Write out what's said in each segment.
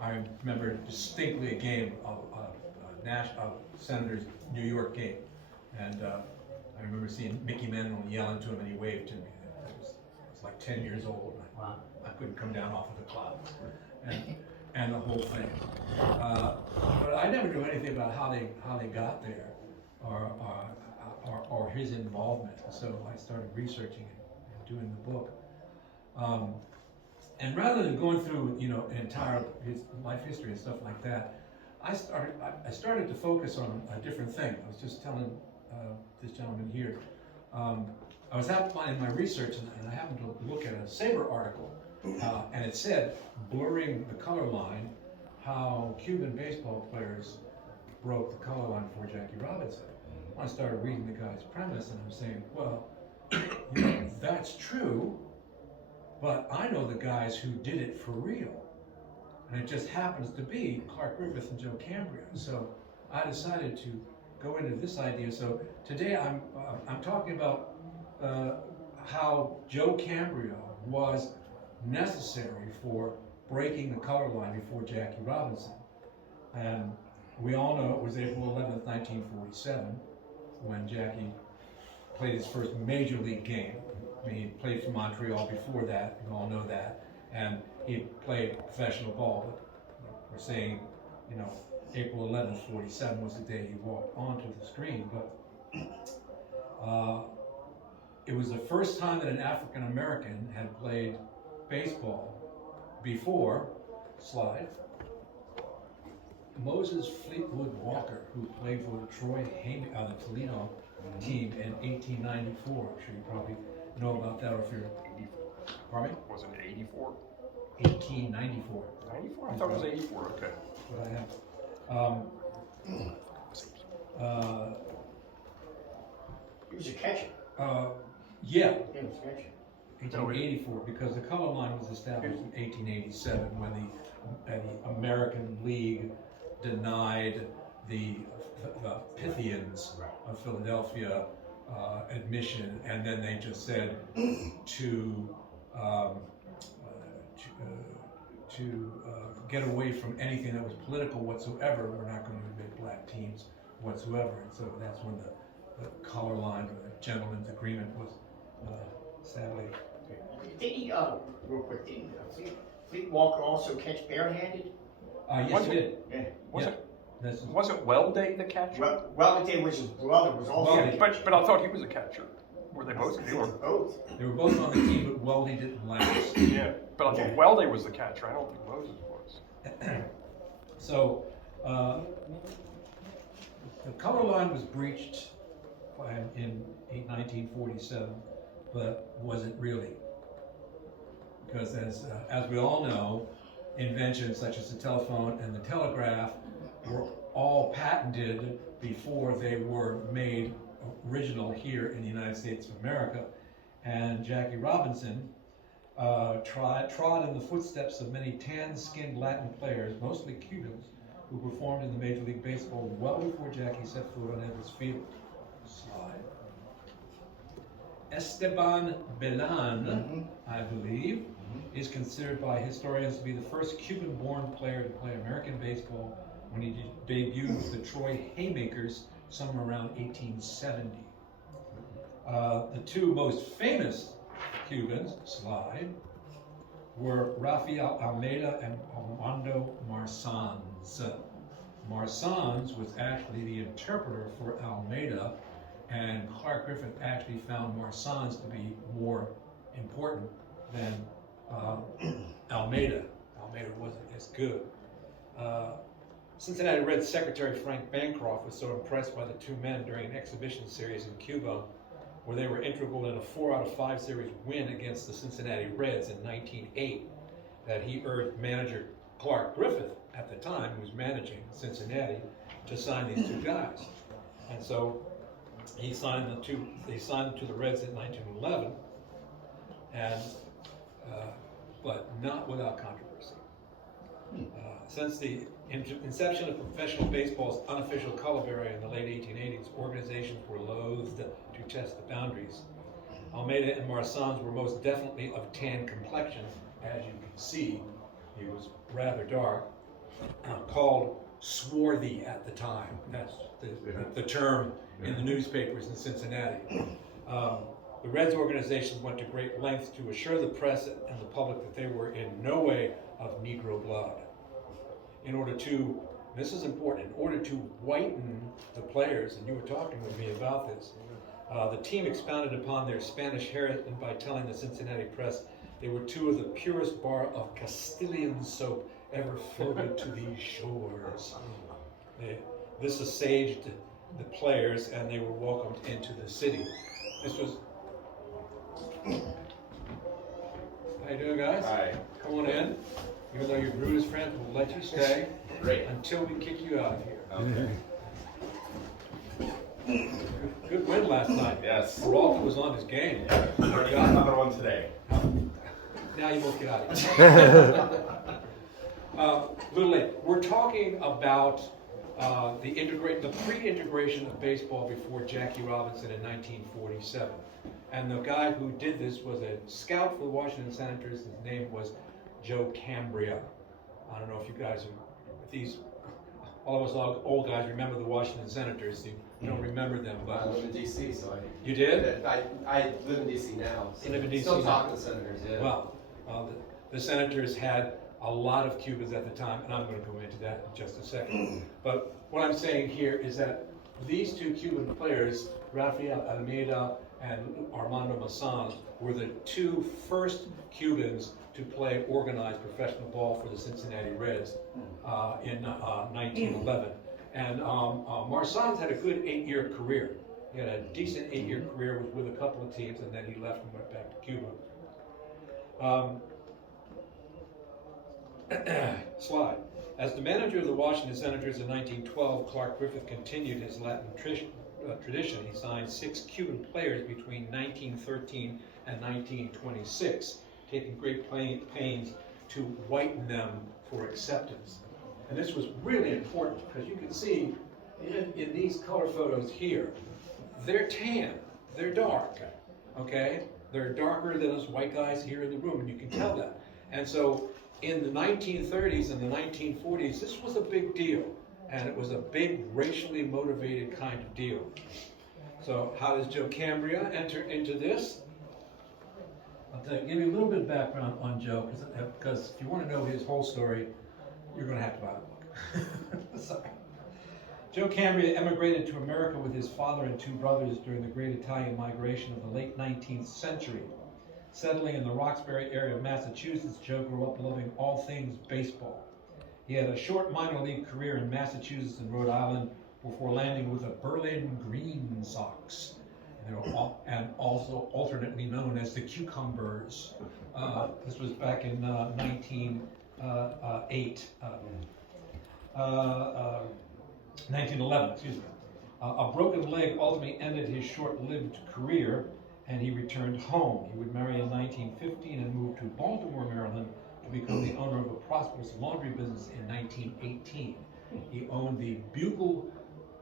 I remember distinctly a game of Senators New York game, and I remember seeing Mickey Mantle yelling to him, and he waved to me. I was like 10 years old, and I couldn't come down off of the clouds, and the whole thing. But I never knew anything about how they got there, or his involvement. So I started researching and doing the book. And rather than going through, entire his life history and stuff like that, I started to focus on a different thing. I was just telling this gentleman here. I was in my research, and I happened to look at a SABR article, and it said, blurring the color line, how Cuban baseball players broke the color line for Jackie Robinson. I started reading the guy's premise, and I'm saying, well, that's true, but I know the guys who did it for real. And it just happens to be Clark Griffith and Joe Cambria. So I decided to go into this idea. So today I'm talking about how Joe Cambria was necessary for breaking the color line before Jackie Robinson. And we all know it was April 11th, 1947, when Jackie played his first major league game. I mean, he played for Montreal before that, you all know that, and he played professional ball, but we're saying, April 11th, 47 was the day he walked onto the screen, but it was the first time that an African American had played baseball before, slide, Moses Fleetwood Walker, who played for Troy the Toledo team in 1894. I'm sure you probably know about that, or if you're... Pardon me? Was it 84? 1894. 94? I thought it was 84, okay. That's what I have. He was a catcher. Yeah. He was a catcher. 1884, because the color line was established in 1887 when the American League denied the Pythians of Philadelphia admission, and then they just said to get away from anything that was political whatsoever, we're not going to admit black teams whatsoever. And so that's when the color line, or the gentleman's agreement, was sadly. Did he, real quick, didn't Fleet Walker also catch barehanded? Yes, he did. Yeah. Wasn't Welday the catcher? Welday was his brother, was also Weldy. a catcher. But I thought he was a catcher. Were they both? They were both. They were both on the team, but Weldy didn't last. Yeah, but I thought Welday was the catcher. I don't think Moses was. So, the color line was breached in 1947, but wasn't really. Because as we all know, inventions such as the telephone and the telegraph were all patented before they were made original here in the United States of America. And Jackie Robinson trod in the footsteps of many tan-skinned Latin players, mostly Cubans, who performed in the Major League Baseball well before Jackie set foot on Edwards Field. Slide. Esteban Belan, I believe, is considered by historians to be the first Cuban-born player to play American baseball when he debuted with the Troy Haymakers somewhere around 1870. The two most famous Cubans, slide, were Rafael Almeida and Armando Marsans. Marsans was actually the interpreter for Almeida, and Clark Griffith actually found Marsans to be more important than Almeida. Almeida wasn't as good. Cincinnati Reds secretary Frank Bancroft was so impressed by the two men during an exhibition series in Cuba, where they were integral in a 4-out-of-5 series win against the Cincinnati Reds in 1908, that he urged manager Clark Griffith, at the time, who was managing Cincinnati, to sign these two guys. And so he signed them to the Reds in 1911, and but not without controversy. Since the inception of professional baseball's unofficial color barrier in the late 1880s, organizations were loath to test the boundaries. Almeida and Marsans were most definitely of tan complexion. As you can see, he was rather dark. called swarthy at the time. That's the term in the newspapers in Cincinnati. The Reds organization went to great lengths to assure the press and the public that they were in no way of Negro blood. In order to, this is important, in order to whiten the players, and you were talking with me about this, the team expounded upon their Spanish heritage by telling the Cincinnati press they were two of the purest bar of Castilian soap ever floated to these shores. This assuaged the players, and they were welcomed into the city. This was. How you doing, guys? Hi. Come on in. Even though you're Brutus friends, we'll let you stay. Great. Until we kick you out of here. Okay. Good win last night. Yes. Peralta was on his game. Learning another one today. Now you both get out of here. Little late. We're talking about the pre-integration of baseball before Jackie Robinson in 1947. And the guy who did this was a scout for the Washington Senators. His name was Joe Cambria. I don't know if you guys all of us old guys remember the Washington Senators. You don't remember them, but I live in D.C., so you did? I live in D.C. now. So you live in D.C. Still now? talk to the Senators, yeah. Well, the Senators had a lot of Cubans at the time, and I'm going to go into that in just a second. But what I'm saying here is that these two Cuban players, Rafael Almeida and Armando Masan, were the two first Cubans to play organized professional ball for the Cincinnati Reds in 1911. And Marsan's had a good 8-year career. He had a decent 8-year career with a couple of teams, and then he left and went back to Cuba. Slide. As the manager of the Washington Senators in 1912, Clark Griffith continued his Latin tradition. He signed 6 Cuban players between 1913 and 1926, taking great pains to whiten them for acceptance. And this was really important because you can see in these color photos here, they're tan, they're dark, okay? They're darker than us white guys here in the room, and you can tell that. And so in the 1930s and the 1940s, this was a big deal, and it was a big racially motivated kind of deal. So how does Joe Cambria enter into this? I'll give you a little bit of background on Joe, because if you want to know his whole story, you're going to have to buy the book. Sorry. Joe Cambria emigrated to America with his father and 2 brothers during the Great Italian Migration of the late 19th century. Settling in the Roxbury area of Massachusetts, Joe grew up loving all things baseball. He had a short minor league career in Massachusetts and Rhode Island before landing with the Berlin Green Sox, and also alternately known as the Cucumbers. This was back in 1911, excuse me. A broken leg ultimately ended his short-lived career, and he returned home. He would marry in 1915 and move to Baltimore, Maryland, to become the owner of a prosperous laundry business in 1918. He owned the Bugle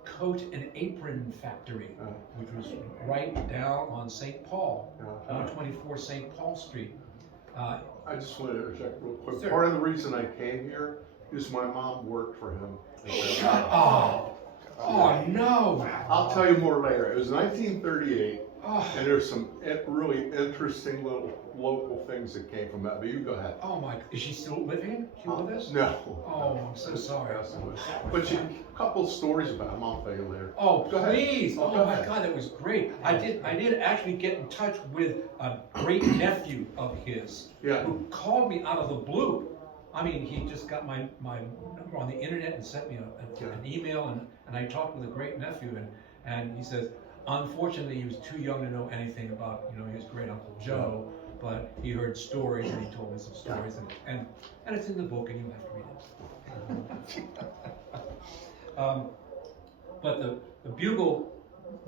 Coat and Apron Factory, which was right down on St. Paul, 124 St. Paul Street. I just want to interject real quick. Sir. Part of the reason I came here is my mom worked for him. Shut up! Oh no! I'll tell you more later. It was 1938, Oh, and there's some really interesting little local things that came from that. But you go ahead. oh my! Is she still living? She with us? No. Oh, I'm so sorry. But a couple stories about him. I'll tell you later. Oh, Go ahead. please! Oh Go my ahead. God, that was great. I did actually get in touch with a great nephew of his, Yeah. who called me out of the blue. I mean, he just got my number on the internet and sent me an email, and I talked with a great nephew, and he says, unfortunately, he was too young to know anything about his great uncle Joe, but he heard stories and he told me some stories, and it's in the book, and you have to read it. But the Bugle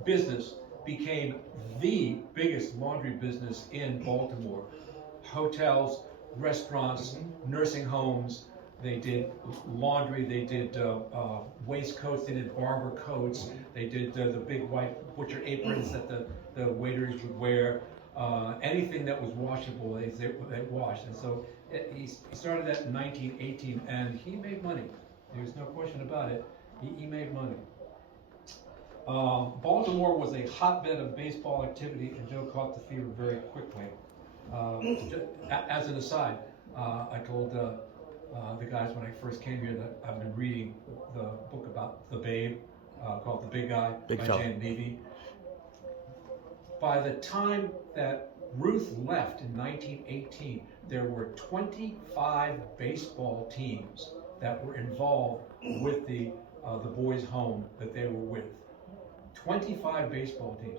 business became the biggest laundry business in Baltimore. Hotels, restaurants, nursing homes. They did laundry. They did waistcoats. They did barber coats. They did the big white butcher aprons that the waiters would wear. Anything that was washable, they washed. And so He started that in 1918, and he made money. There's no question about it. He made money. Baltimore was a hotbed of baseball activity, and Joe caught the fever very quickly. As an aside, I told the guys when I first came here that I've been reading the book about the Babe, called The Big Guy by Jane Levy. By the time that Ruth left in 1918, there were 25 baseball teams that were involved with the boys' home that they were with. 25 baseball teams.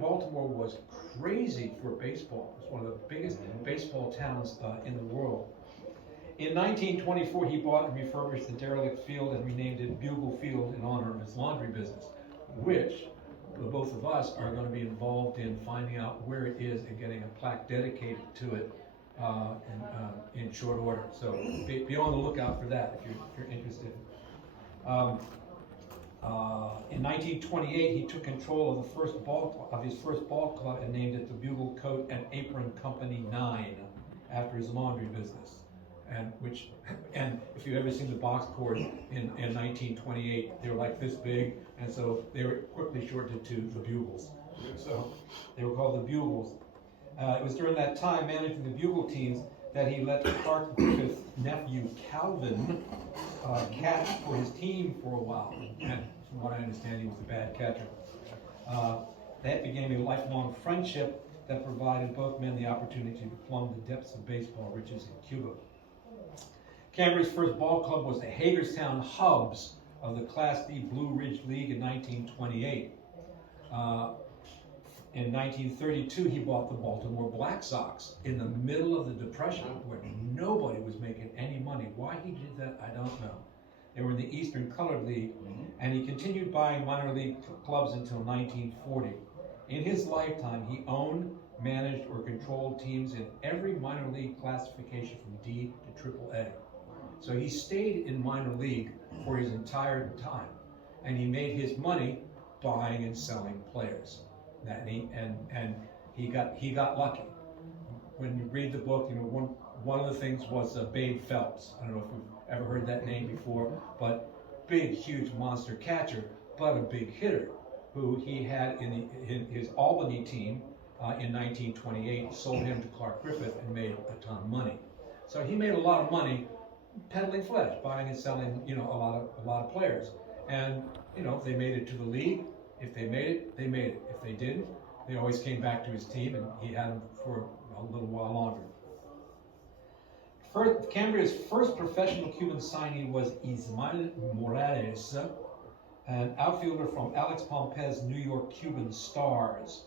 Baltimore was crazy for baseball. It was one of the biggest baseball towns in the world. In 1924, he bought and refurbished the derelict field and renamed it Bugle Field in honor of his laundry business, which the both of us are going to be involved in finding out where it is and getting a plaque dedicated to it in short order. So be on the lookout for that if you're interested. In 1928, he took control of his first ball club and named it the Bugle Coat and Apron Company 9 after his laundry business. And if you've ever seen the box scores in 1928, they were like this big, and so they were quickly shortened to the Bugles. So they were called the Bugles. It was during that time, managing the Bugle teams, that he let Clark Griffith's nephew Calvin catch for his team for a while. And from what I understand, he was a bad catcher. That became a lifelong friendship that provided both men the opportunity to plumb the depths of baseball riches in Cuba. Cambridge's first ball club was the Hagerstown Hubs of the Class D Blue Ridge League in 1928. In 1932, he bought the Baltimore Black Sox in the middle of the Depression, where nobody was making any money. Why he did that, I don't know. They were in the Eastern Colored League, and he continued buying minor league clubs until 1940. In his lifetime, he owned, managed, or controlled teams in every minor league classification from D to AAA. So he stayed in minor league for his entire time, and he made his money buying and selling players. And he got lucky. When you read the book, you know, one of the things was Babe Phelps. I don't know if you've ever heard that name before, but big, huge monster catcher, but a big hitter, who he had in his Albany team in 1928. Sold him to Clark Griffith and made a ton of money. So he made a lot of money peddling flesh, buying and selling, you know, a lot of players. And you know, if they made it to the league, if they made it, they made it. If they didn't, they always came back to his team, and he had them for a little while longer. Cambria's first professional Cuban signee was Ismael Morales, an outfielder from Alex Pompey's New York Cuban Stars.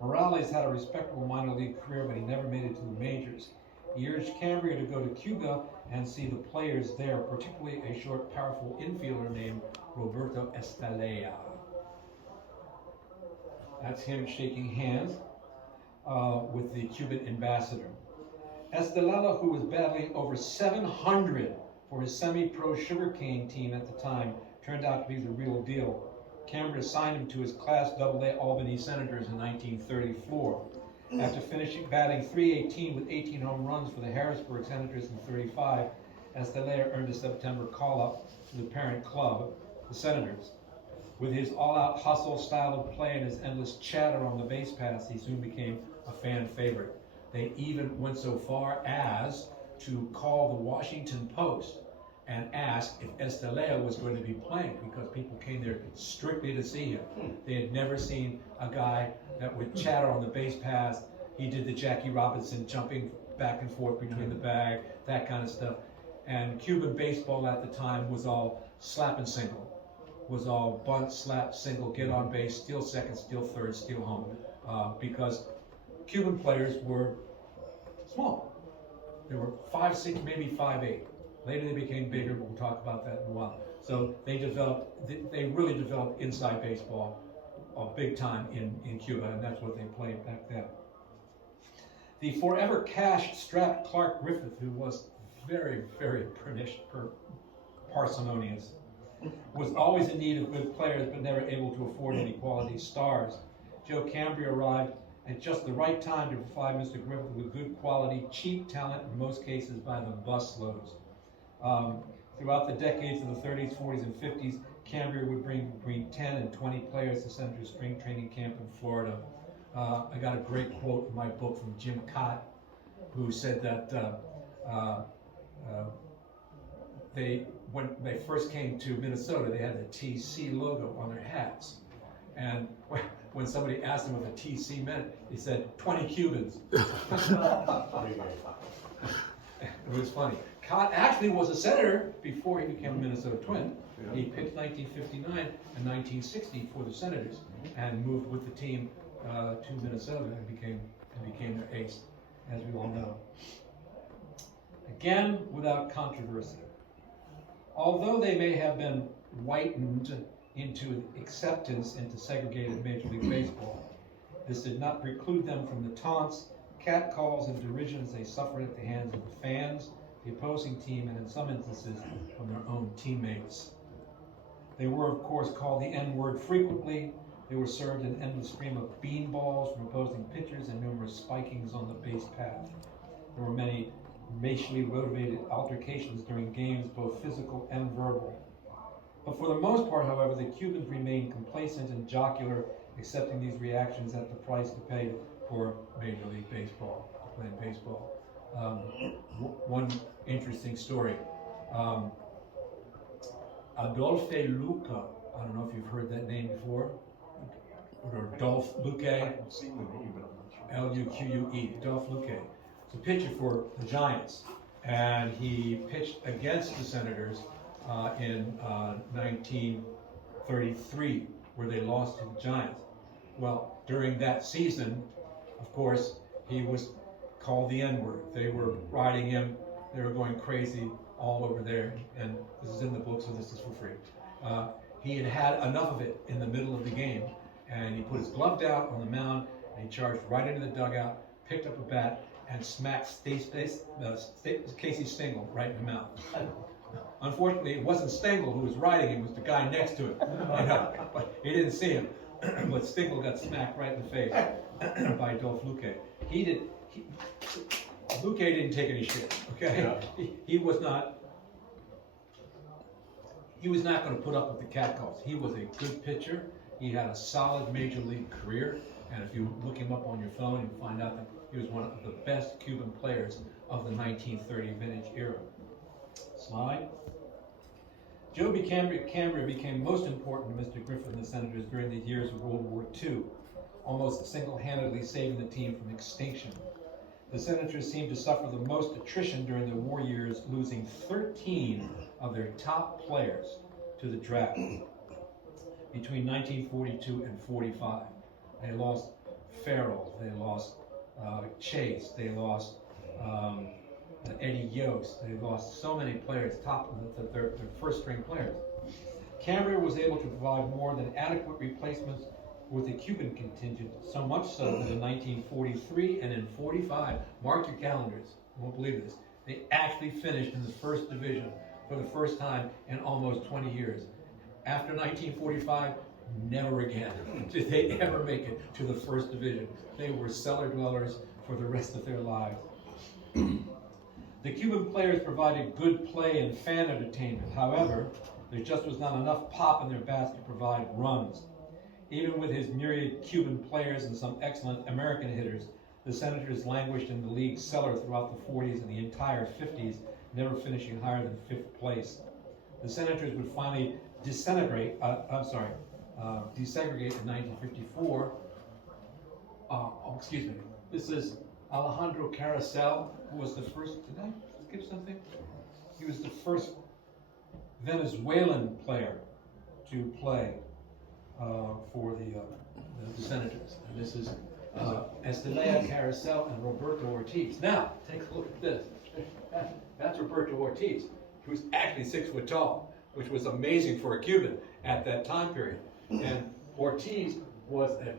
Morales had a respectable minor league career, but he never made it to the majors. He urged Cambria to go to Cuba and see the players there, particularly a short, powerful infielder named Roberto Estalella. That's him shaking hands with the Cuban ambassador. Estalella, who was battling over 700 for his semi-pro sugarcane team at the time, turned out to be the real deal. Cambria signed him to his Class AA Albany Senators in 1934. After finishing batting .318 with 18 home runs for the Harrisburg Senators in '35, Estalella earned a September call-up to the parent club, the Senators. With his all-out hustle style of play and his endless chatter on the base paths, he soon became a fan favorite. They even went so far as to call the Washington Post and ask if Estalella was going to be playing, because people came there strictly to see him. They had never seen a guy that would chatter on the base paths. He did the Jackie Robinson jumping back and forth between the bag, that kind of stuff. And Cuban baseball at the time was all slap and single. Was all bunt, slap, single, get on base, steal second, steal third, steal home. Because Cuban players were small. They were 5'6", maybe 5'8". Later they became bigger, but we'll talk about that in a while. So they really developed inside baseball big time in Cuba, and that's what they played back then. The forever cash-strapped Clark Griffith, who was very, very parsimonious, was always in need of good players, but never able to afford any quality stars. Joe Cambria arrived at just the right time to provide Mr. Griffith with good quality, cheap talent, in most cases by the busloads. Throughout the decades of the 30s, 40s, and 50s, Cambria would bring between 10 and 20 players to Senator's spring training camp in Florida. I got a great quote in my book from Jim Cott, who said that when they first came to Minnesota, they had the TC logo on their hats. And when somebody asked him what a TC meant, he said, 20 Cubans. It was funny. Cott actually was a senator before he became a Minnesota Twin. He pitched 1959 and 1960 for the Senators and moved with the team to Minnesota and became their ace, as we all know. Again, without controversy. Although they may have been whitened into acceptance into segregated Major League Baseball, this did not preclude them from the taunts, catcalls, and derisions they suffered at the hands of the fans, the opposing team, and in some instances from their own teammates. They were, of course, called the N-word frequently. They were served an endless stream of beanballs from opposing pitchers and numerous spikings on the base path. There were many racially motivated altercations during games, both physical and verbal. But for the most part, however, the Cubans remained complacent and jocular, accepting these reactions at the price to pay for Major League Baseball, playing baseball. One interesting story. Adolphe Luca, I don't know if you've heard that name before, or Adolphe Luque, I've seen the name, but I'm not sure. L-U-Q-U-E, Adolphe Luque. He's a pitcher for the Giants, and he pitched against the Senators in 1933, where they lost to the Giants. Well, during that season, of course, he was called the N-word. They were riding him. They were going crazy all over there, and this is in the book, so this is for free. He had had enough of it in the middle of the game, and he put his glove down on the mound, and he charged right into the dugout, picked up a bat, and smacked Casey Stengel right in the mouth. Unfortunately, it wasn't Stengel who was riding him, it was the guy next to him. But he didn't see him. But Stengel got smacked right in the face by Adolphe Luque. Luque didn't take any shit, okay? Yeah. He was not going to put up with the catcalls. He was a good pitcher. He had a solid major league career. And if you look him up on your phone, you find out that he was one of the best Cuban players of the 1930 vintage era. Slide. Joby Cambria became most important to Mr. Griffith and the Senators during the years of World War II, almost single-handedly saving the team from extinction. The Senators seemed to suffer the most attrition during the war years, losing 13 of their top players to the draft between 1942 and 45. They lost Farrell, they lost Chase, they lost Eddie Yost. They lost so many players, top of their first-string players. Cambria was able to provide more than adequate replacements with the Cuban contingent, so much so that in 1943 and in 45, mark your calendars, you won't believe this, they actually finished in the first division for the first time in almost 20 years. After 1945, never again did they ever make it to the first division. They were cellar dwellers for the rest of their lives. The Cuban players provided good play and fan entertainment. However, there just was not enough pop in their bats to provide runs. Even with his myriad Cuban players and some excellent American hitters, the Senators languished in the league's cellar throughout the 40s and the entire 50s, never finishing higher than 5th place. The Senators would finally desegregate in 1954. Excuse me. This is Alejandro Carasel, who was the first. Did I skip something? He was the first Venezuelan player to play for the Senators. And this is Estelea Carasel and Roberto Ortiz. Now, take a look at this. That's Roberto Ortiz, who was actually 6 foot tall, which was amazing for a Cuban at that time period. And Ortiz was a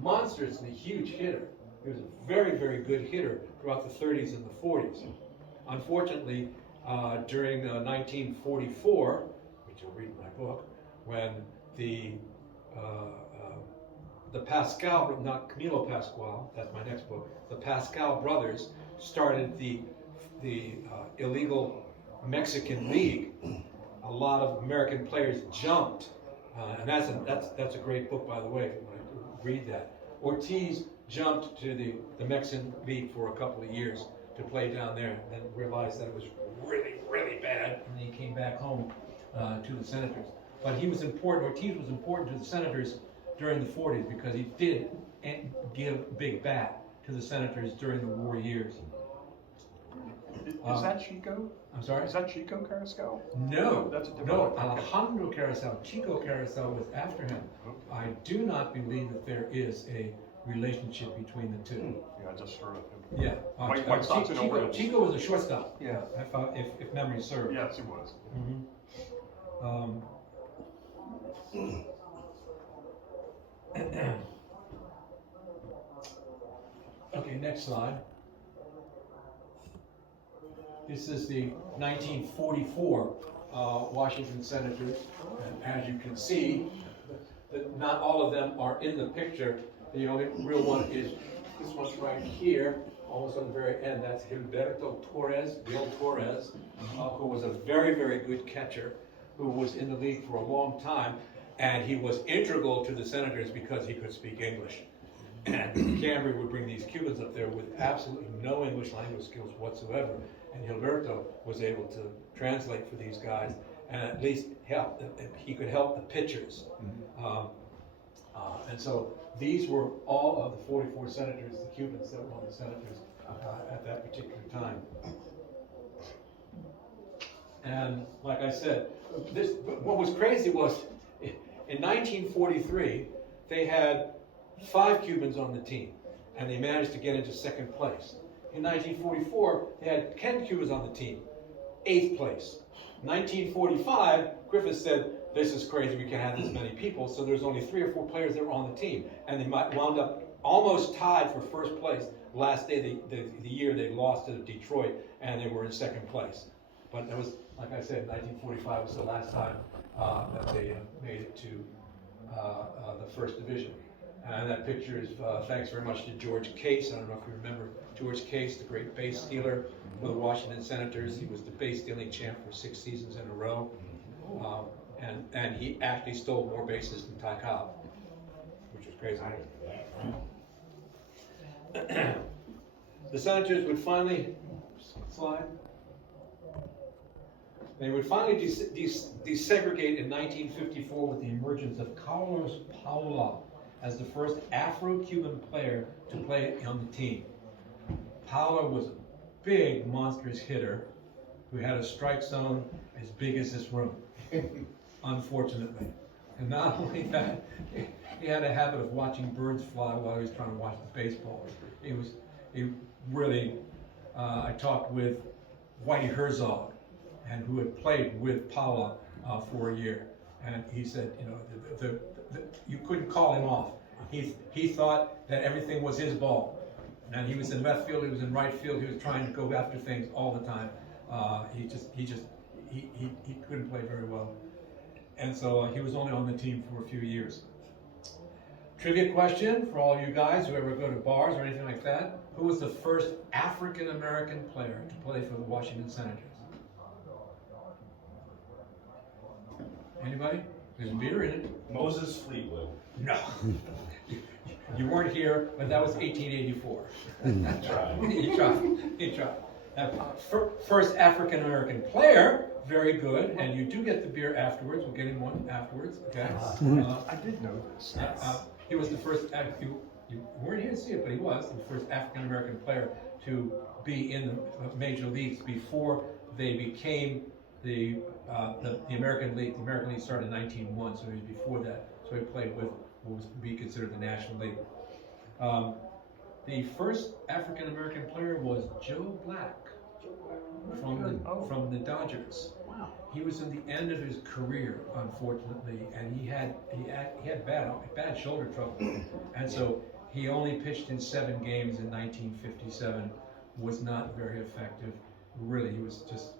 monstrously huge hitter. He was a very, very good hitter throughout the 30s and the 40s. Unfortunately, during 1944, which you'll read in my book, when the the Pascal, not Camilo Pascual, that's my next book, the Pascal brothers started the illegal Mexican League. A lot of American players jumped, and that's a great book, by the way, if you want to read that. Ortiz jumped to the Mexican League for a couple of years to play down there, and then realized that it was really, really bad, and then he came back home to the Senators. But he was important, Ortiz was important to the Senators during the 40s because he did give big bat to the Senators during the war years. Is that Chico? I'm sorry? Is that Chico Carrascal? No, That's a different no, one. Alejandro Carrascal, Chico Carrascal was after him. I do not believe that there is a relationship between the two. Yeah, I just heard of him. Yeah. White Sox and Orioles. Chico was a shortstop. Yeah. If memory serves. Yes, he was. Okay, next slide. This is the 1944 Washington Senators, and as you can see, not all of them are in the picture. The only real one is this one's right here, almost on the very end. That's Gilberto Torres, Bill Torres, who was a very, very good catcher, who was in the league for a long time, and he was integral to the Senators because he could speak English. And Cambry would bring these Cubans up there with absolutely no English language skills whatsoever, and Gilberto was able to translate for these guys and at least help. He could help the pitchers. And so these were all of the 44 Senators, the Cubans that were on the Senators at that particular time. And like I said, what was crazy was in 1943, they had 5 Cubans on the team, and they managed to get into second place. In 1944, they had 10 Cubans on the team, 8th place. 1945, Griffith said, this is crazy, we can't have this many people, so there's only 3 or 4 players that were on the team, and they wound up almost tied for first place. Last day, the year they lost to Detroit, and they were in second place. But that was, like I said, 1945 was the last time that they made it to the first division. And that picture is thanks very much to George Case. I don't know if you remember George Case, the great base stealer for the Washington Senators. He was the base stealing champ for 6 seasons in a row. And he actually stole more bases than Ty Cobb, which was crazy. The Senators would finally, slide, they would finally desegregate in 1954 with the emergence of Carlos Paula as the first Afro-Cuban player to play on the team. Paula was a big, monstrous hitter who had a strike zone as big as this room, unfortunately. And not only that, he had a habit of watching birds fly while he was trying to watch the baseball. I talked with Whitey Herzog, and who had played with Paula for a year. And he said, you couldn't call him off. He thought that everything was his ball. And he was in left field, he was in right field, he was trying to go after things all the time. He couldn't play very well. And so he was only on the team for a few years. Trivia question for all you guys who ever go to bars or anything like that. Who was the first African American player to play for the Washington Senators? Anybody? There's beer in it. Moses Fleetwood. No. You weren't here, but that was 1884. He tried. First African American player, very good, and you do get the beer afterwards. We'll get him one afterwards. Okay. I did know this. He was the first. You weren't here to see it, but he was the first African American player to be in the major leagues before they became the American League. The American League started in 1901, so he was before that. So he played with what was be considered the National League. The first African American player was Joe Black from the Dodgers. Wow. He was in the end of his career, unfortunately, and he had bad shoulder trouble, and so he only pitched in 7 games in 1957. Was not very effective. Really, he was just.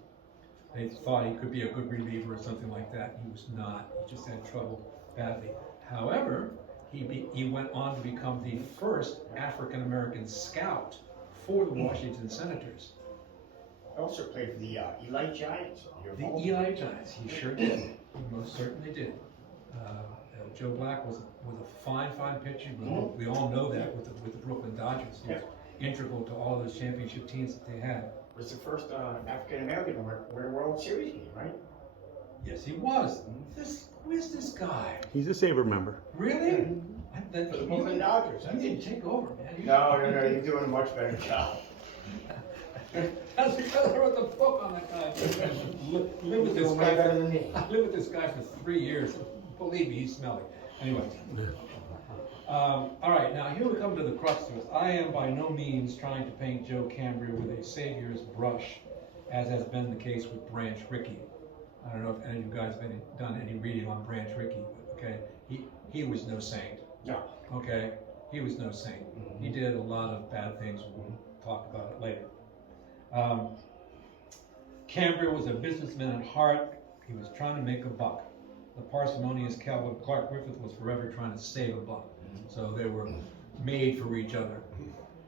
They thought he could be a good reliever or something like that. He was not. He just had trouble badly. However, he went on to become the first African-American scout for the Washington Senators. Also played for the Eli Giants. The Eli Giants, he sure did. He most certainly did. Joe Black was a fine pitcher. We all know that with the Brooklyn Dodgers. He was integral to all those championship teams that they had. Was the first African American to win a World Series game, right? Yes, he was. Who is this guy? He's a SABR member. Really? For the Brooklyn Dodgers. He didn't take over, man. No, you're doing a much better job. That's because I wrote the book on that guy. Live with this Doing way better guy. than me. I lived with this guy for 3 years. Believe me, he's smelly. Anyway. All right, now here we come to the crux of it. I am by no means trying to paint Joe Cambria with a savior's brush, as has been the case with Branch Rickey. I don't know if any of you guys have done any reading on Branch Rickey, but okay, he was no saint. No. Okay, he was no saint. He did a lot of bad things. We'll talk about it later. Cambria was a businessman at heart. He was trying to make a buck. The parsimonious cowboy Clark Griffith was forever trying to save a buck. So they were made for each other.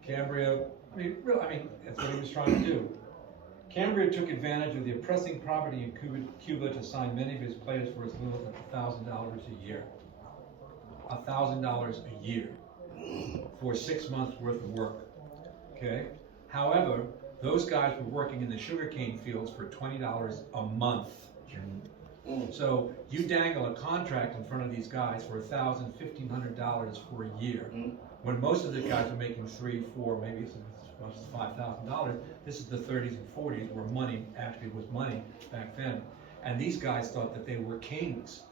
Cambria, that's what he was trying to do. Cambria took advantage of the oppressing poverty in Cuba to sign many of his players for as little as $1,000 a year. $1,000 a year for 6 months worth of work. Okay? However, those guys were working in the sugarcane fields for $20 a month. So you dangle a contract in front of these guys for $1,000, $1,500 for a year, when most of the guys are making $3,000, $4,000, maybe as much as $5,000. This is the 30s and 40s, where money actually was money back then. And these guys thought that they were kings.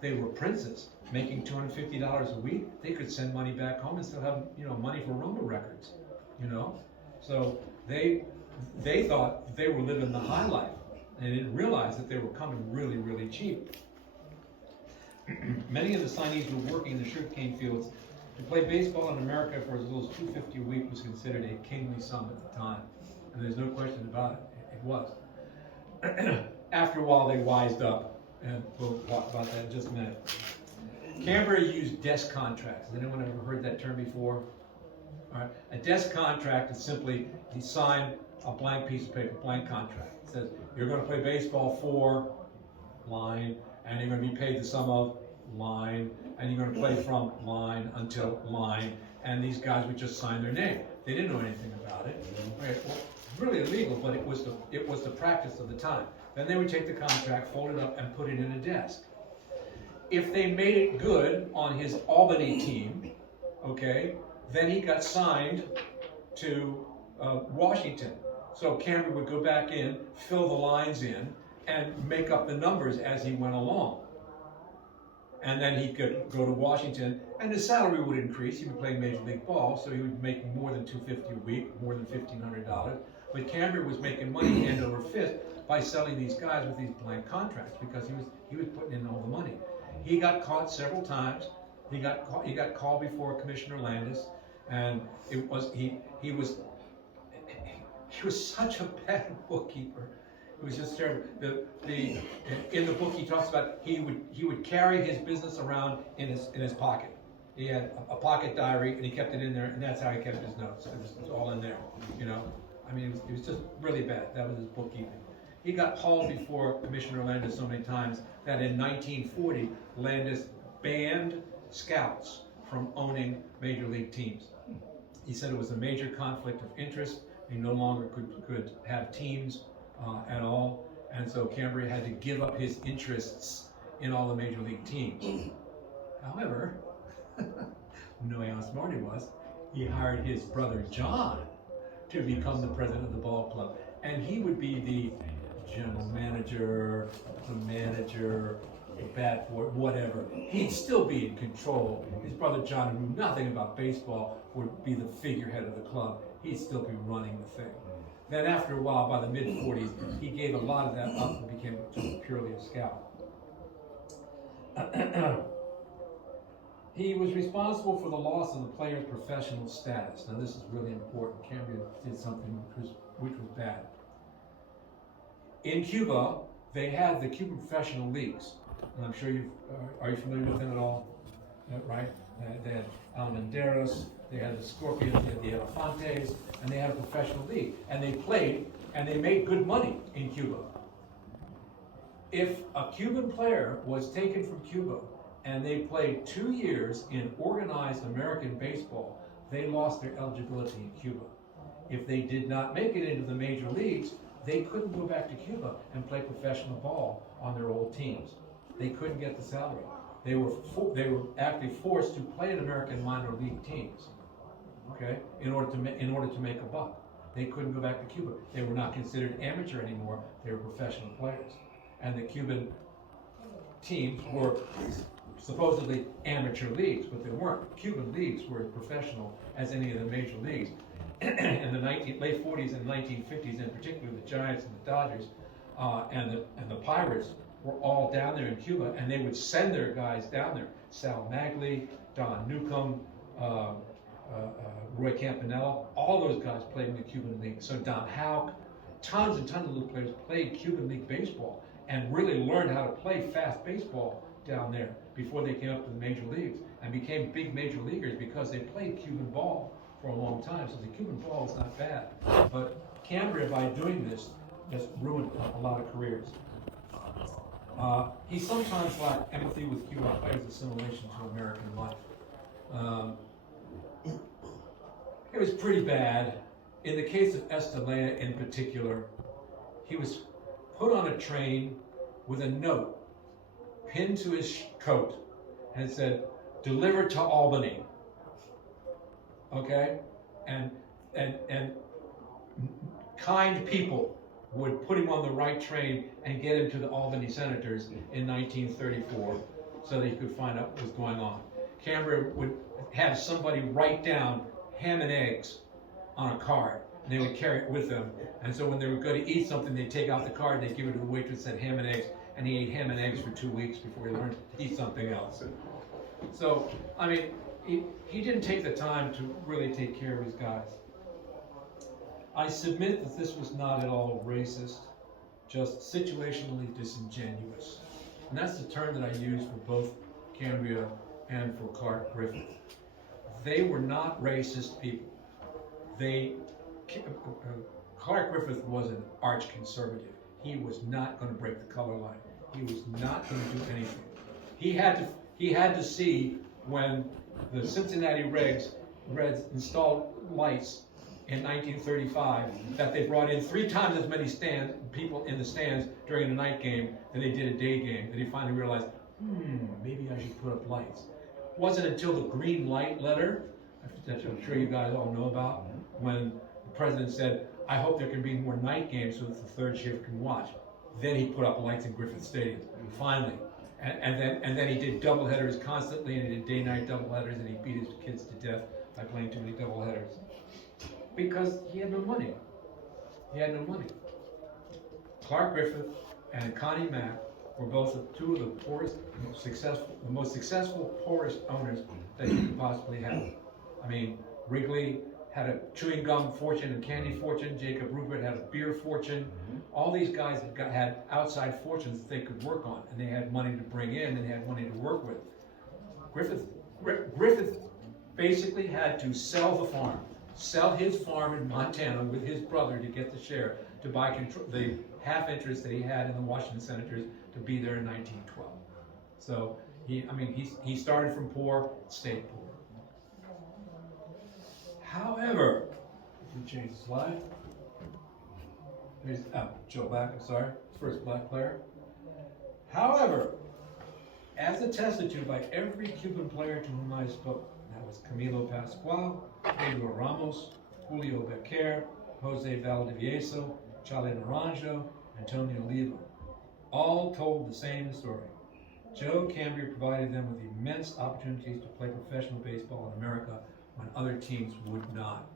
They were princes, making $250 a week. They could send money back home and still have, money for rumba records, So they thought they were living the high life. They didn't realize that they were coming really, really cheap. Many of the signees who were working in the sugarcane fields. To play baseball in America for as little as $250 a week was considered a kingly sum at the time. And there's no question about it. It was. After a while, they wised up. And we'll talk about that in just a minute. Cambria used desk contracts. Has anyone ever heard that term before? All right. A desk contract is simply you sign a blank piece of paper, blank contract. It says you're going to play baseball for line, and you're going to be paid the sum of line, and you're going to play from line until line, and these guys would just sign their name. They didn't know anything about it. Right? Well, really illegal, but it was the practice of the time. Then they would take the contract, fold it up, and put it in a desk. If they made it good on his Albany team, okay, then he got signed to Washington. So Cambria would go back in, fill the lines in, and make up the numbers as he went along. And then he could go to Washington, and his salary would increase. He would play Major League Ball, so he would make more than $250 a week, more than $1,500. But Cambria was making money hand over fist by selling these guys with these blank contracts, because he was putting in all the money. He got caught several times. He got called before Commissioner Landis, and he was such a bad bookkeeper. It was just terrible. In the book he talks about he would carry his business around in his pocket. He had a pocket diary, and he kept it in there, and that's how he kept his notes. It was all in there, it was just really bad. That was his bookkeeping. He got hauled before Commissioner Landis so many times that in 1940, Landis banned scouts from owning major league teams. He said it was a major conflict of interest. He no longer could have teams at all, and so Cambria had to give up his interests in all the major league teams. However, knowing how smart he was, he hired his brother John to become the president of the ball club, and he would be the general manager, the manager, the bat boy, whatever. He'd still be in control. His brother John, who knew nothing about baseball, would be the figurehead of the club. He'd still be running the thing. Then after a while, by the mid-40s, he gave a lot of that up and became just purely a scout. He was responsible for the loss of the player's professional status. Now this is really important. Cambria did something which was bad. In Cuba, they had the Cuban professional leagues. And I'm sure are you familiar with them at all? Right? They had Almendares, they had the Scorpions, they had the Elefantes, and they had a professional league. And they played, and they made good money in Cuba. If a Cuban player was taken from Cuba and they played 2 years in organized American baseball, they lost their eligibility in Cuba. If they did not make it into the major leagues, they couldn't go back to Cuba and play professional ball on their old teams. They couldn't get the salary. They were actually forced to play in American minor league teams, okay, in order to make a buck. They couldn't go back to Cuba. They were not considered amateur anymore. They were professional players. And the Cuban teams were supposedly amateur leagues, but they weren't. Cuban leagues were as professional as any of the major leagues. In the late 40s and 1950s, in particular, the Giants and the Dodgers and the Pirates were all down there in Cuba, and they would send their guys down there. Sal Maglie, Don Newcomb, Roy Campanella, all those guys played in the Cuban League. So Don Houck, tons and tons of little players played Cuban League baseball and really learned how to play fast baseball down there before they came up to the major leagues and became big major leaguers because they played Cuban ball for a long time. So the Cuban ball is not bad. But Cambria, by doing this, has ruined a lot of careers. He sometimes lacked empathy with Cuban players' assimilation to American life. It was pretty bad. In the case of Estelea in particular, he was put on a train with a note pinned to his coat and it said, "Delivered to Albany." Okay? And kind people would put him on the right train and get him to the Albany Senators in 1934 so that he could find out what was going on. Cambria would have somebody write down ham and eggs on a card, and they would carry it with them. And so when they were going to eat something, they'd take out the card, they'd give it to the waitress that said ham and eggs, and he ate ham and eggs for 2 weeks before he learned to eat something else. So, I mean, he didn't take the time to really take care of his guys. I submit that this was not at all racist, just situationally disingenuous. And that's the term that I use for both Cambria and for Clark Griffith. They were not racist people. Clark Griffith was an arch conservative. He was not going to break the color line. He was not going to do anything. He had to see when the Cincinnati Reds installed lights in 1935 that they brought in 3 times as many people in the stands during a night game than they did a day game, that he finally realized, maybe I should put up lights. It wasn't until the green light letter, that I'm sure you guys all know about, when the president said, "I hope there can be more night games so that the third shift can watch." Then he put up lights in Griffith Stadium, finally. And then he did doubleheaders constantly, and he did day-night doubleheaders, and he beat his kids to death by playing too many doubleheaders. Because he had no money. He had no money. Clark Griffith and Connie Mack were both two of the poorest, most successful, poorest owners that you could possibly have. I mean, Wrigley had a chewing gum fortune and candy fortune. Jacob Rupert had a beer fortune. All these guys had outside fortunes that they could work on, and they had money to bring in and they had money to work with. Griffith basically had to sell his farm in Montana with his brother to get the share, to buy the half interest that he had in the Washington Senators to be there in 1912. So he started from poor, stayed poor. However, if we change the slide, there's Joe Black, I'm sorry, first black player. However, as attested to by every Cuban player to whom I spoke, that was Camilo Pascual, Pedro Ramos, Julio Becker, Jose Valdivieso, Charlie Naranjo, Antonio Oliva, all told the same story. Joe Cambria provided them with immense opportunities to play professional baseball in America when other teams would not.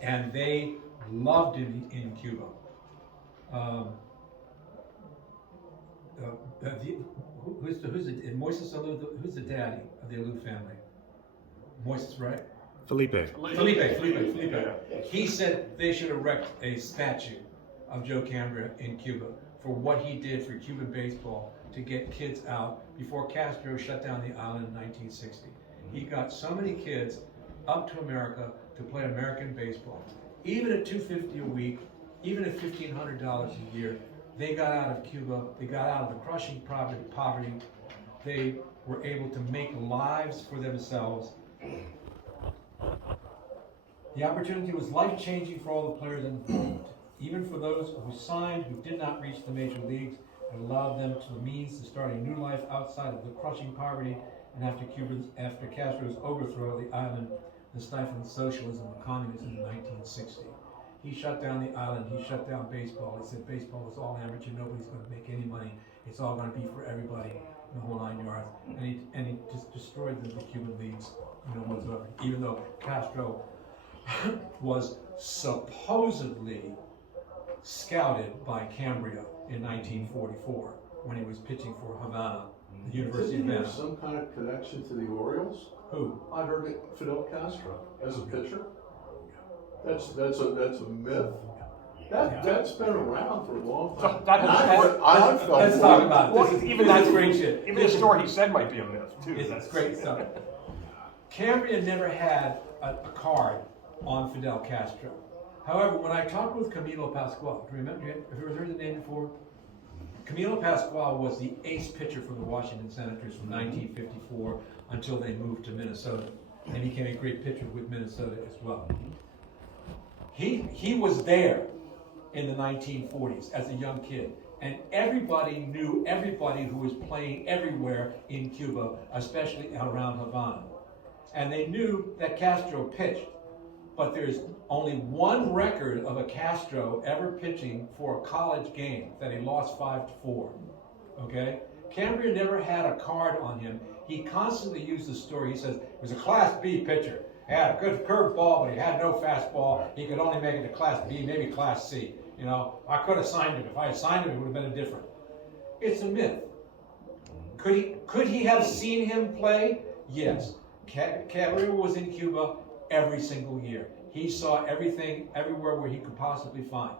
And they loved him in Cuba. Who's the daddy of the Alou family? Moises, right? Felipe. Felipe. He said they should erect a statue of Joe Cambria in Cuba for what he did for Cuban baseball to get kids out before Castro shut down the island in 1960. He got so many kids up to America to play American baseball. Even at $250 a week, even at $1,500 a year, they got out of Cuba, they got out of the crushing poverty, they were able to make lives for themselves. The opportunity was life-changing for all the players involved, even for those who signed who did not reach the major leagues. It allowed them the means to start a new life outside of the crushing poverty, and after Castro's overthrow of the island, the stifling socialism and communism in 1960. He shut down the island, he shut down baseball. He said baseball is all amateur, nobody's going to make any money. It's all going to be for everybody, the whole 9 yards. And he just destroyed the Cuban leagues, whatsoever. Even though Castro was supposedly scouted by Cambria in 1944 when he was pitching for Havana, the University of Didn't he Havana. have some kind of connection to the Orioles? Who? I heard it, Fidel Castro as a pitcher. That's a myth. That's been around for a long time. That I felt Let's talk about Well, this. even That's that- great shit. Even the story he said might be a myth too. It's great stuff. Cambria never had a card on Fidel Castro. However, when I talked with Camilo Pascual, do you remember? Have you ever heard the name before? Camilo Pascual was the ace pitcher for the Washington Senators from 1954 until they moved to Minnesota, and he became a great pitcher with Minnesota as well. He was there in the 1940s as a young kid, and everybody knew everybody who was playing everywhere in Cuba, especially around Havana. And they knew that Castro pitched, but there's only one record of a Castro ever pitching for a college game that he lost 5-4, okay? Cambria never had a card on him. He constantly used the story. He says, he was a Class B pitcher. He had a good curveball, but he had no fastball. He could only make it to Class B, maybe Class C. I could have signed him. If I had signed him, it would have been different. It's a myth. Could he have seen him play? Yes. Cambria was in Cuba every single year. He saw everything, everywhere where he could possibly find.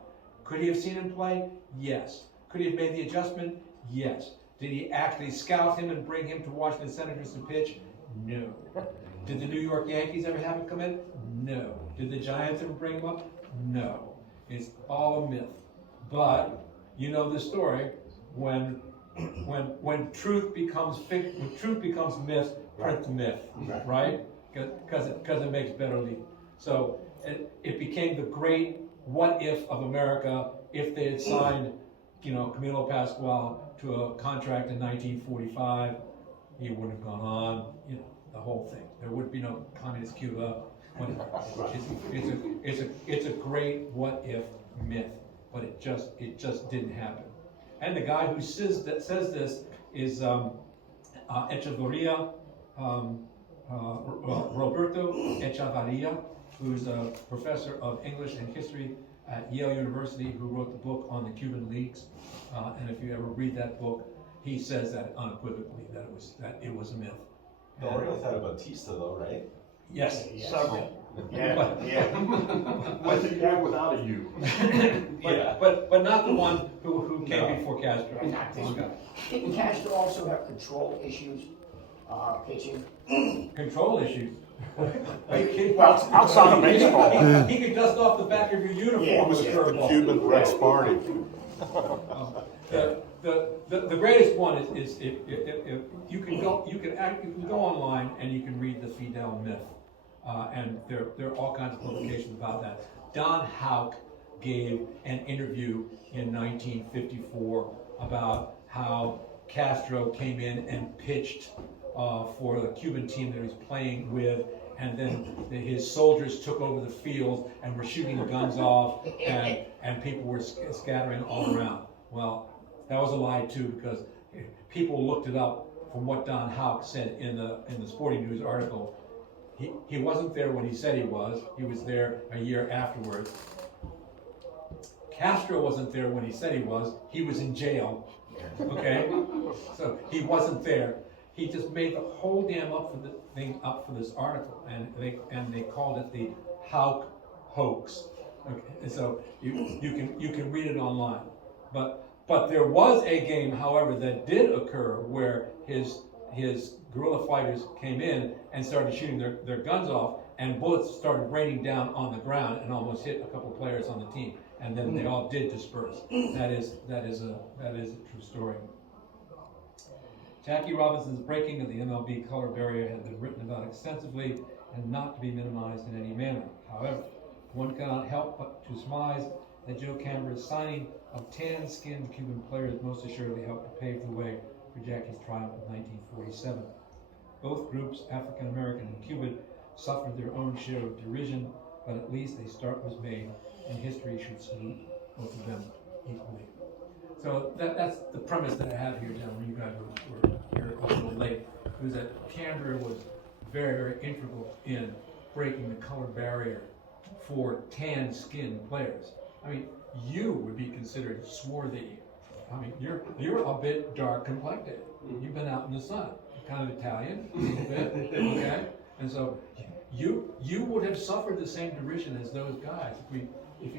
Could he have seen him play? Yes. Could he have made the adjustment? Yes. Did he actually scout him and bring him to Washington Senators to pitch? No. Did the New York Yankees ever have him come in? No. Did the Giants ever bring him up? No. It's all a myth. But you know the story. When truth becomes myth, print the myth, right? Because it makes better lead. So it became the great what if of America if they had signed, Camilo Pascual to a contract in 1945. He wouldn't have gone on, the whole thing. There would be no communist Cuba. It's a great what if myth, but it just didn't happen. And the guy who says this is Echevarria, Roberto Echevarria, who's a professor of English and history at Yale University, who wrote the book on the Cuban leagues. And if you ever read that book, he says that unequivocally that it was a myth. The Orioles had a Batista though, right? Yes. Several. Yeah. With a U without a U. But not the one who came before Castro. Not this guy. Didn't Castro also have control issues, pitching? Control issues. Well, Outside of baseball. He could dust off the back of your uniform with a The curveball. Cuban Rex Party. The greatest one is if you can go online and you can read the Fidel myth, and there are all kinds of publications about that. Don Houck gave an interview in 1954 about how Castro came in and pitched for the Cuban team that he was playing with, and then his soldiers took over the field and were shooting the guns off, and people were scattering all around. Well, that was a lie too, because people looked it up from what Don Houck said in the Sporting News article. He wasn't there when he said he was. He was there a year afterwards. Castro wasn't there when he said he was. He was in jail. Okay, so he wasn't there. He just made the whole damn thing up for this article, and they called it the Houck hoax. Okay, and so you can read it online. But there was a game, however, that did occur where his guerrilla fighters came in and started shooting their guns off, and bullets started raining down on the ground and almost hit a couple players on the team, and then they all did disperse. That is a true story. Jackie Robinson's breaking of the MLB color barrier has been written about extensively and not to be minimized in any manner. However, one cannot help but to surmise that Joe Camber's signing of tan-skinned Cuban players most assuredly helped to pave the way for Jackie's triumph in 1947. Both groups, African American and Cuban, suffered their own share of derision, but at least a start was made, and history should salute both of them equally. So that's the premise that I have here, gentlemen. You guys were here a little late. It was that Canberra was very, very integral in breaking the color barrier for tan-skinned players. I mean, you would be considered swarthy. I mean, you're a bit dark complected. You've been out in the sun. You're kind of Italian, a little bit, okay? And so you would have suffered the same derision as those guys. If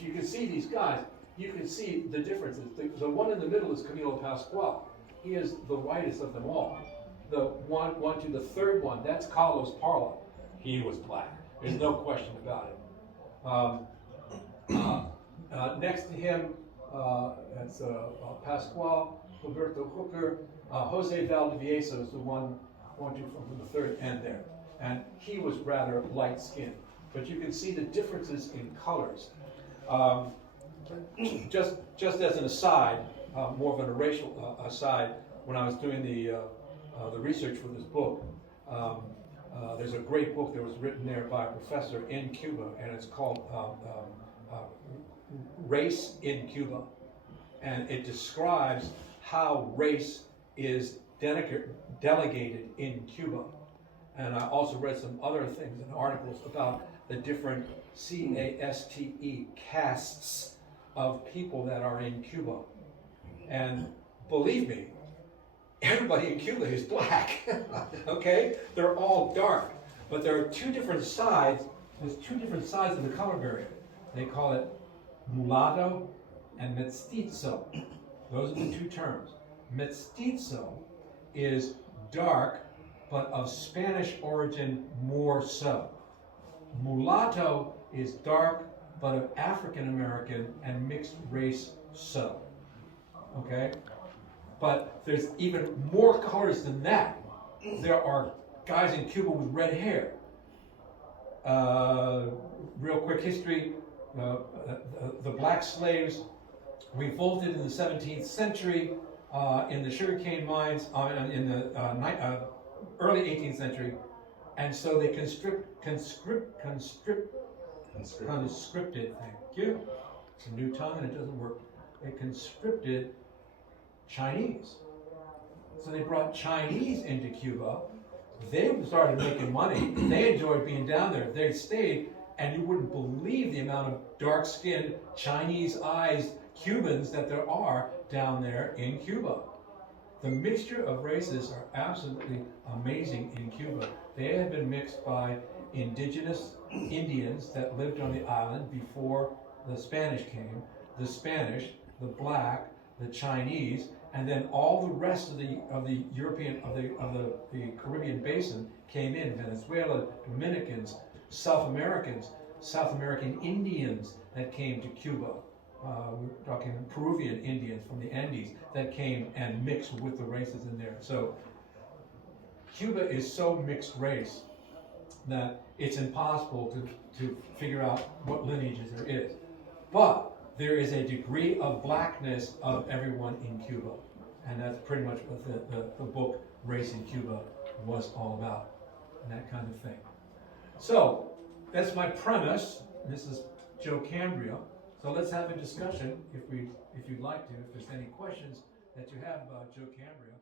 you could see these guys, you could see the differences. The one in the middle is Camilo Pascual. He is the whitest of them all. The one to the third one, that's Carlos Parla. He was black. There's no question about it. Next to him, that's Pascual, Roberto Hooker, Jose Valdivieso is the one to from the third end there, and he was rather light-skinned. But you can see the differences in colors. Just as an aside, more of a racial aside, when I was doing the research for this book, there's a great book that was written there by a professor in Cuba, and it's called Race in Cuba. And it describes how race is delegated in Cuba. And I also read some other things and articles about the different castes of people that are in Cuba. And believe me, everybody in Cuba is black, okay? They're all dark, but there are two different sides. There's two different sides of the color barrier. They call it mulatto and mestizo. Those are the two terms. Mestizo is dark, but of Spanish origin more so. Mulatto is dark, but of African American and mixed race so. Okay? But there's even more colors than that. There are guys in Cuba with red hair. Real quick history, the black slaves revolted in the 17th century in the sugarcane mines in the early 18th century, and so they conscripted, thank you, it's a new tongue and it doesn't work, they conscripted Chinese. So they brought Chinese into Cuba. They started making money. They enjoyed being down there. They stayed, and you wouldn't believe the amount of dark-skinned, Chinese-eyed Cubans that there are down there in Cuba. The mixture of races are absolutely amazing in Cuba. They had been mixed by indigenous Indians that lived on the island before the Spanish came, the Spanish, the black, the Chinese, and then all the rest of the Caribbean basin came in. Venezuela, Dominicans, South American Indians that came to Cuba. We're talking Peruvian Indians from the Andes that came and mixed with the races in there. So Cuba is so mixed race that it's impossible to figure out what lineages there is. But there is a degree of blackness of everyone in Cuba. And that's pretty much what the book Race in Cuba was all about, and that kind of thing. So that's my premise. This is Joe Cambria. So let's have a discussion if you'd like to. If there's any questions that you have about Joe Cambria.